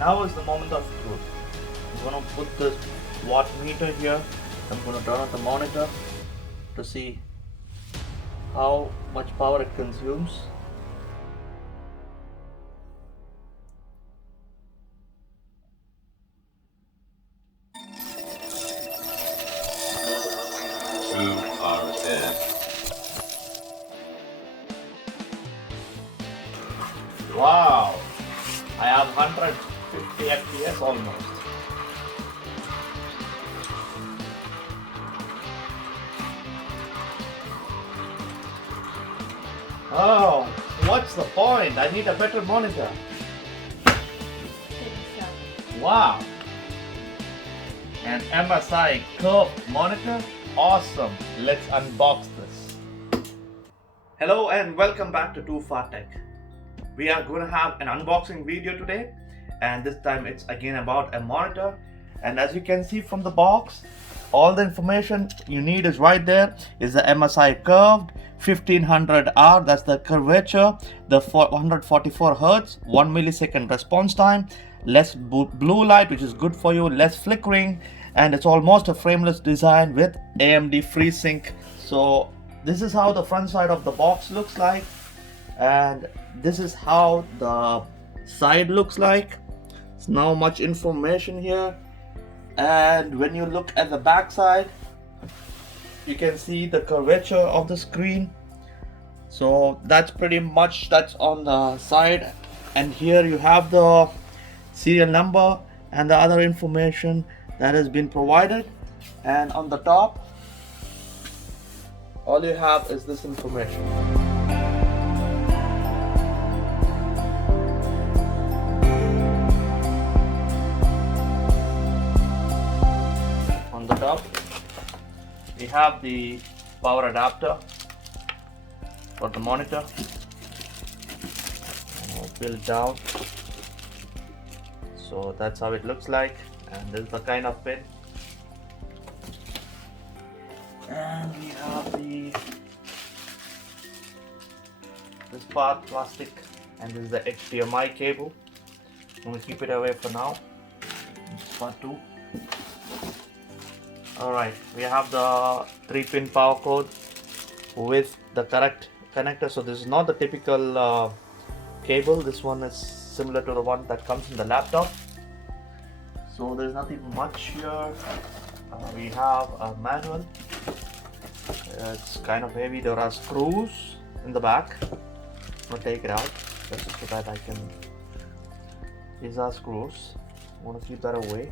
Now is the moment of truth. I'm going to put this watt meter here. I'm going to turn on the monitor to see how much power it consumes. Wow, I have 150 FPS almost. Oh, what's the point? I need a better monitor. Wow, an MSI curved monitor? Awesome. Let's unbox this. Hello and welcome back to Too Far Tech. We are going to have an unboxing video today, and this time it's again about a monitor. And as you can see from the box, all the information you need is right there. Is the MSI curved 1500R, that's the curvature, the 144 Hz, 1 millisecond response time, less blue light, which is good for you, less flickering, and it's almost a frameless design with AMD FreeSync. So this is how the front side of the box looks like, and this is how the side looks like. It's not much information here. And when you look at the back side, you can see the curvature of the screen. So that's pretty much that's on the side, and here you have the serial number and the other information that has been provided. And on the top, all you have is this information. On the top, we have the power adapter for the monitor. Built down, so that's how it looks like, and this is the kind of pin. And we have this part plastic, and this is the HDMI cable. I'm going to keep it away for now. This part 2. Alright, we have the 3-pin power cord with the correct connector. So this is not the typical cable. This one is similar to the one that comes in the laptop. So there's nothing much here. We have a manual. It's kind of heavy. There are screws in the back. I'm going to take it out just so that I can. These are screws. I want to keep that away.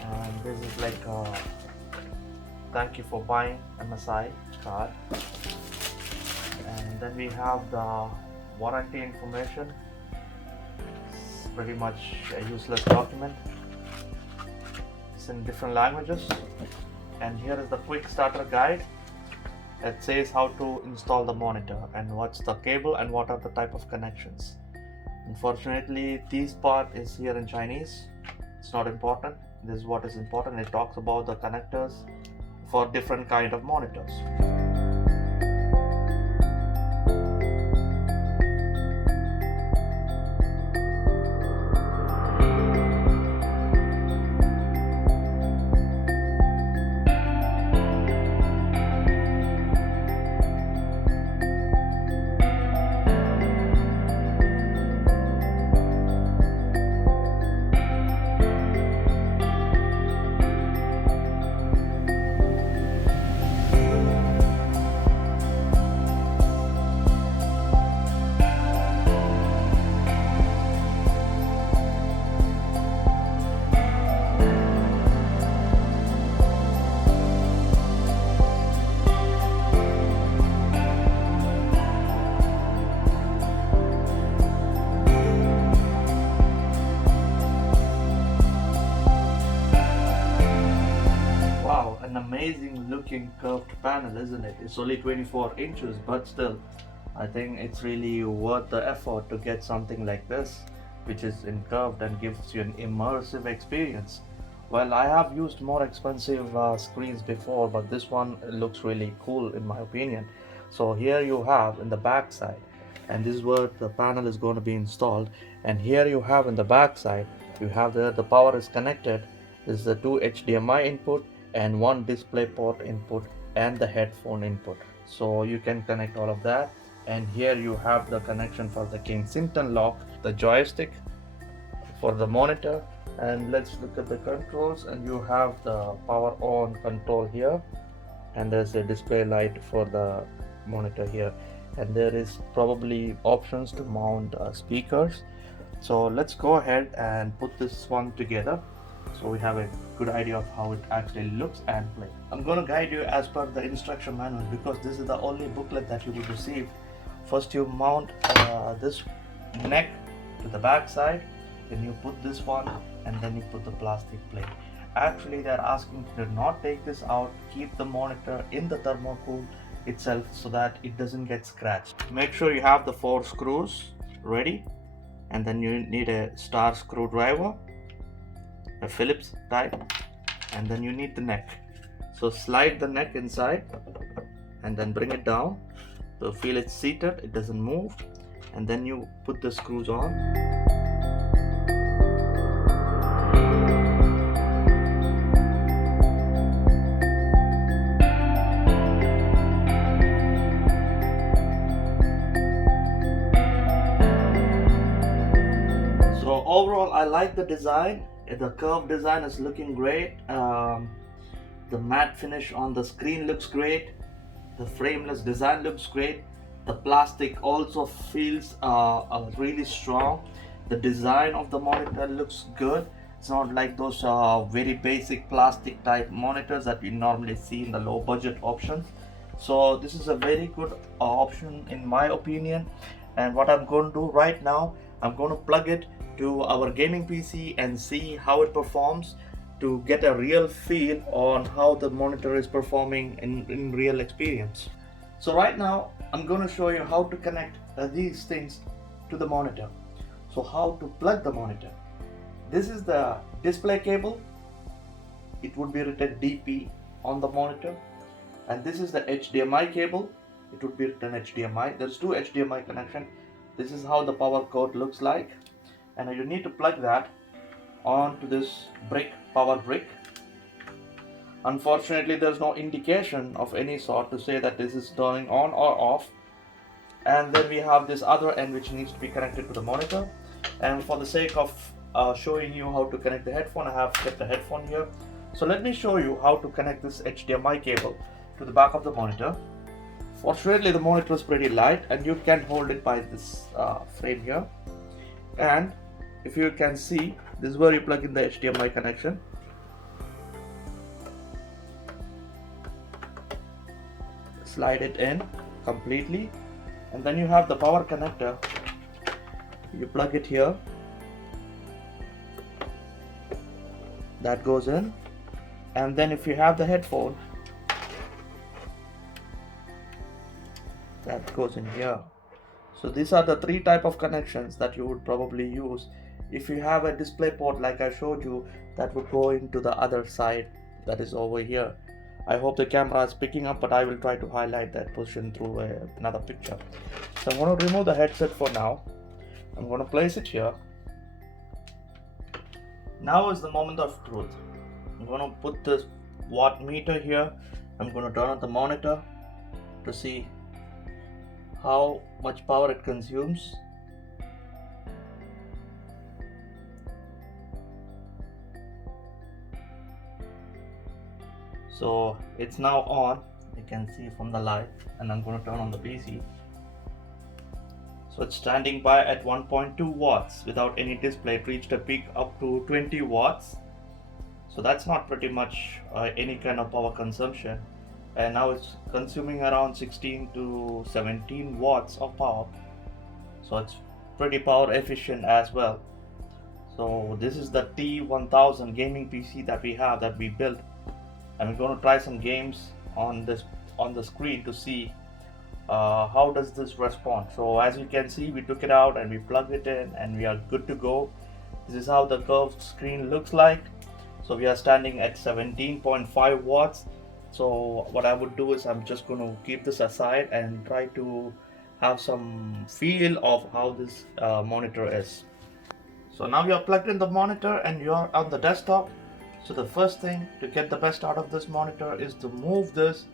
And this is like a thank you for buying MSI card. And then we have the warranty information. It's pretty much a useless document. It's in different languages. And here is the quick starter guide that says how to install the monitor and what's the cable and what are the type of connections. Unfortunately, this part is here in Chinese. It's not important. This is what is important. It talks about the connectors for different kind of monitors. An amazing looking curved panel, isn't it? It's only 24 inches, but still I think it's really worth the effort to get something like this, which is in curved and gives you an immersive experience. Well, I have used more expensive screens before, but this one looks really cool in my opinion. So here you have in the back side and this is where the panel is going to be installed. And here you have in the back side, you have the power is connected. This is the two HDMI input and one display port input and the headphone input, so you can connect all of that. And here you have the connection for the Kensington lock, the joystick for the monitor. And let's look at the controls, and you have the power on control here, and there's a display light for the monitor here, and there is probably options to mount speakers. So let's go ahead and put this one together so we have a good idea of how it actually looks and play. I'm going to guide you as per the instruction manual, because this is the only booklet that you will receive. First you mount this neck to the back side, then you put this one, and then you put the plastic plate. Actually they're asking to not take this out, keep the monitor in the thermocool itself so that it doesn't get scratched. Make sure you have the 4 screws ready, and then you need a star screwdriver, a Phillips type, and then you need the neck. So slide the neck inside and then bring it down, so feel it's seated, it doesn't move, and then you put the screws on. So overall I like the design. The curved design is looking great. The matte finish on the screen looks great. The frameless design looks great. The plastic also feels really strong. The design of the monitor looks good. It's not like those very basic plastic type monitors that we normally see in the low budget options. So this is a very good option in my opinion. And what I'm going to do right now, I'm going to plug it to our gaming PC and see how it performs, to get a real feel on how the monitor is performing in real experience. So right now I'm going to show you how to connect these things to the monitor. So how to plug the monitor. This is the display cable. It would be written DP on the monitor. And this is the HDMI cable. It would be written HDMI. There's 2 HDMI connection. This is how the power cord looks like. And you need to plug that onto this power brick. Unfortunately there's no indication of any sort to say that this is turning on or off. And then we have this other end which needs to be connected to the monitor. And for the sake of showing you how to connect the headphone, I have kept the headphone here. So let me show you how to connect this HDMI cable to the back of the monitor. Fortunately the monitor is pretty light and you can hold it by this frame here. And if you can see, this is where you plug in the HDMI connection. Slide it in completely, and then you have the power connector. You plug it here, that goes in, and then if you have the headphone, that goes in here. So these are the 3 type of connections that you would probably use. If you have a display port like I showed you, that would go into the other side, that is over here. I hope the camera is picking up, but I will try to highlight that position through another picture. So I'm going to remove the headset for now. I'm going to place it here. Now is the moment of truth. I'm going to put this watt meter here. I'm going to turn on the monitor to see how much power it consumes. So it's now on, you can see from the light, and I'm going to turn on the PC. So it's standing by at 1.2 watts without any display. It reached a peak up to 20 watts. So that's not pretty much any kind of power consumption. And now it's consuming around 16 to 17 watts of power. So it's pretty power efficient as well. So this is the T1000 gaming PC that we built. And we're going to try some games on the screen to see how does this respond. So as you can see, we took it out and we plugged it in and we are good to go. This is how the curved screen looks like. So we are standing at 17.5 watts. So what I would do is I'm just going to keep this aside and try to have some feel of how this monitor is. So now you're plugged in the monitor and you're on the desktop. So the first thing to get the best out of this monitor is to move this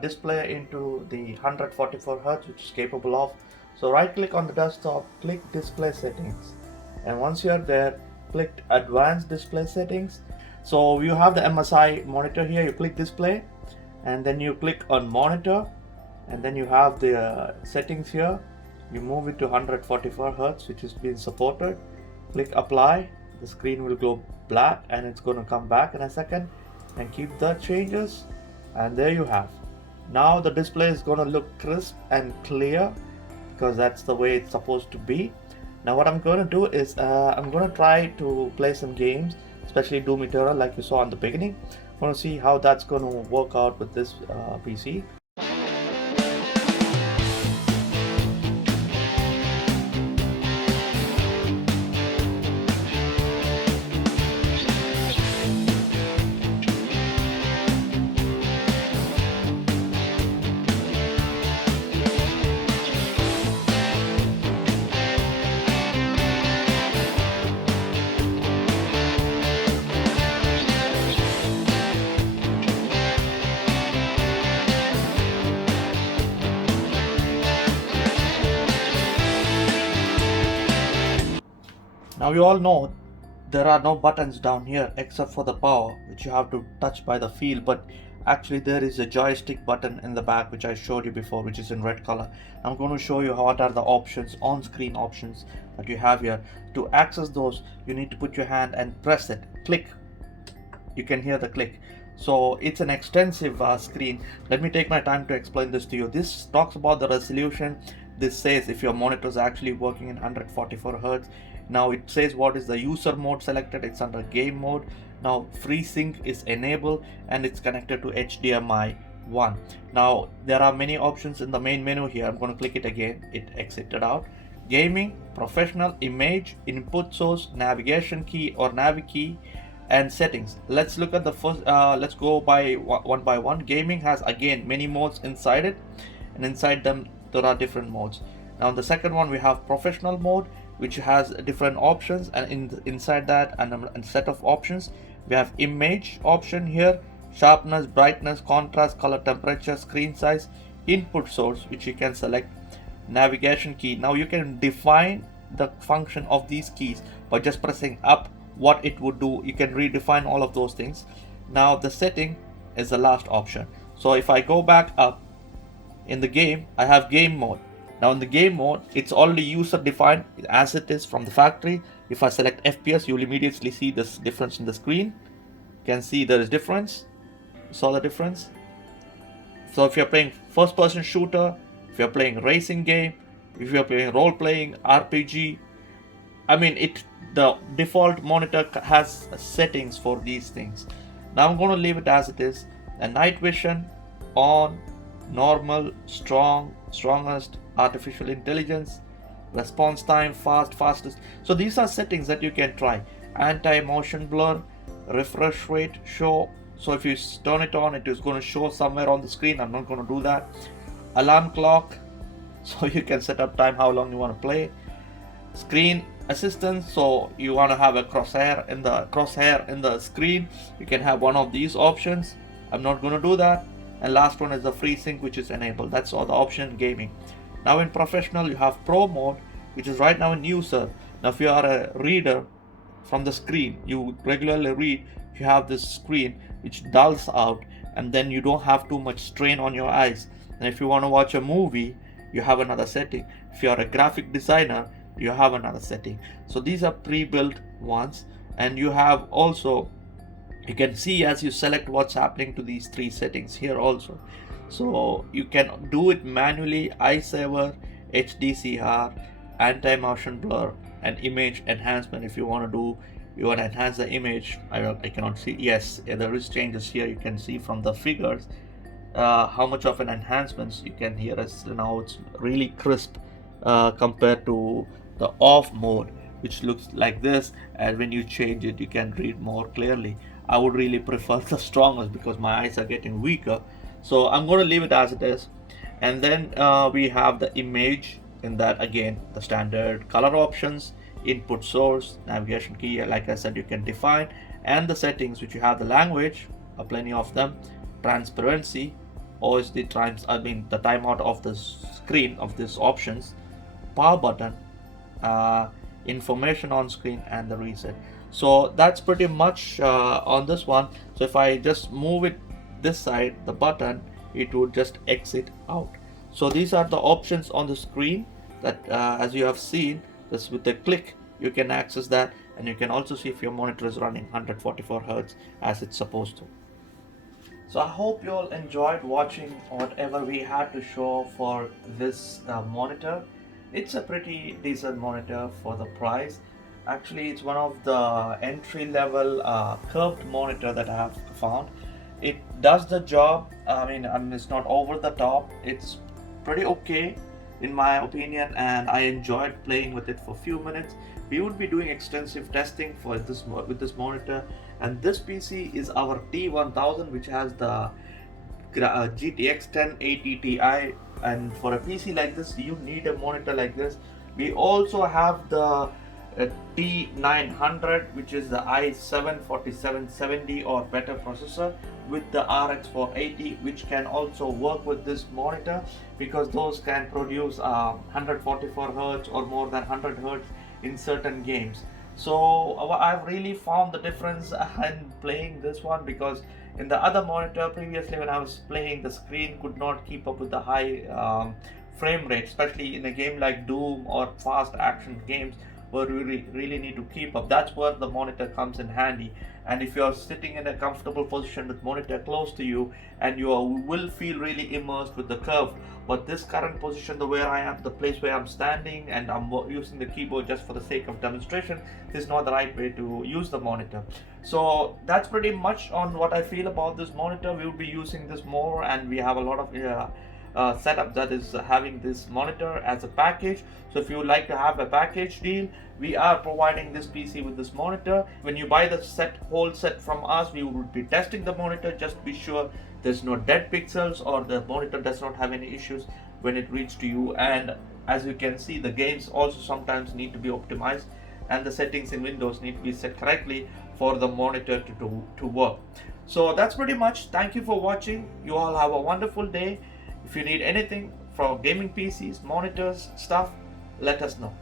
display into the 144 Hz, which is capable of. So right click on the desktop, click display settings, and once you are there, click advanced display settings. So you have the MSI monitor here, you click display and then you click on monitor, and then you have the settings here. You move it to 144 Hz, which is being supported. Click apply, the screen will go black and it's going to come back in a second, and keep the changes, and there you have. Now the display is going to look crisp and clear because that's the way it's supposed to be. Now what I'm going to do is I'm going to try to play some games, especially Doom Eternal like you saw in the beginning. I want to see how that's going to work out with this PC. Now you all know there are no buttons down here except for the power, which you have to touch by the feel, but actually there is a joystick button in the back which I showed you before, which is in red color. I'm going to show you what are the options, on-screen options that you have here. To access those, you need to put your hand and press it, click. You can hear the click. So it's an extensive screen. Let me take my time to explain this to you. This talks about the resolution. This says if your monitor is actually working in 144 Hz. Now it says what is the user mode selected. It's under game mode. Now FreeSync is enabled and it's connected to HDMI 1. Now there are many options in the main menu here. I'm going to click it again. It exited out. Gaming, professional, image, input source, navigation key or nav key, and settings. Let's look at the first. Let's go by one by one. Gaming has again many modes inside it, and inside them there are different modes. Now the second one we have professional mode, which has different options, and inside that and set of options we have image option here, sharpness, brightness, contrast, color, temperature, screen size, input source, which you can select, navigation key. Now you can define the function of these keys by just pressing up, what it would do. You can redefine all of those things. Now the setting is the last option. So if I go back up in the game, I have game mode. Now in the game mode, it's already user defined as it is from the factory. If I select FPS, you will immediately see this difference in the screen. You can see there is difference. Saw the difference? So if you're playing first person shooter, if you're playing racing game, if you're playing role playing, RPG, I mean the default monitor has settings for these things. Now I'm going to leave it as it is. And night vision on, normal, strong, strongest, artificial intelligence, response time, fastest. So these are settings that you can try. Anti-motion blur, refresh rate, show. So if you turn it on, it is going to show somewhere on the screen. I'm not going to do that. Alarm clock, so you can set up time how long you want to play. Screen assistance, so you want to have a crosshair in the screen, you can have one of these options. I'm not going to do that. And last one is the FreeSync, which is enabled. That's all the option in gaming. Now in professional, you have pro mode, which is right now in user. Now if you are a reader from the screen, you regularly read, you have this screen which dulls out, and then you don't have too much strain on your eyes. And if you want to watch a movie, you have another setting. If you are a graphic designer, you have another setting. So these are pre-built ones, and you have also, you can see as you select what's happening to these three settings here also. So you can do it manually, eye saver, HDCR, anti-motion blur, and image enhancement. If you want to enhance the image, I cannot see. Yes, there is changes here. You can see from the figures how much of an enhancements you can hear. As now it's really crisp compared to the off mode, which looks like this, and when you change it you can read more clearly. I would really prefer the strongest because my eyes are getting weaker, so I'm going to leave it as it is. And then we have the image. In that, again, the standard color options, input source, navigation key, like I said, you can define, and the settings, which you have the language, plenty of them, transparency, OSD times, the timeout of the screen of these options, power button, uh, information on screen, and the reset. So that's pretty much on this one. So if I just move it this side, the button, it would just exit out. So these are the options on the screen that as you have seen, this with a click you can access that, and you can also see if your monitor is running 144 Hz as it's supposed to. So I hope you all enjoyed watching whatever we had to show for this monitor. It's a pretty decent monitor for the price. Actually, it's one of the entry level curved monitor that I have found. It does the job. I mean, it's not over the top. It's pretty okay in my opinion, and I enjoyed playing with it for a few minutes. We would be doing extensive testing for this with this monitor, and this PC is our T1000, which has the GTX 1080 Ti, and for a PC like this you need a monitor like this. We also have the T900, which is the i7-4770 or better processor with the RX 480, which can also work with this monitor because those can produce 144 Hz or more than 100 Hz in certain games. So I've really found the difference in playing this one, because in the other monitor previously when I was playing, the screen could not keep up with the high frame rate, especially in a game like Doom or fast action games where we really need to keep up. That's where the monitor comes in handy. And if you're sitting in a comfortable position with monitor close to you, and you will feel really immersed with the curve. But this current position, the way I am, the place where I'm standing, and I'm using the keyboard just for the sake of demonstration, this is not the right way to use the monitor. So that's pretty much on what I feel about this monitor. We will be using this more, and we have a lot of setup that is having this monitor as a package. So if you would like to have a package deal, we are providing this PC with this monitor. When you buy the whole set from us, we will be testing the monitor. Just be sure there's no dead pixels or the monitor does not have any issues when it reaches to you. And as you can see, the games also sometimes need to be optimized, and the settings in Windows need to be set correctly for the monitor to work. So that's pretty much. Thank you for watching. You all have a wonderful day. If you need anything from gaming PCs, monitors, stuff, let us know.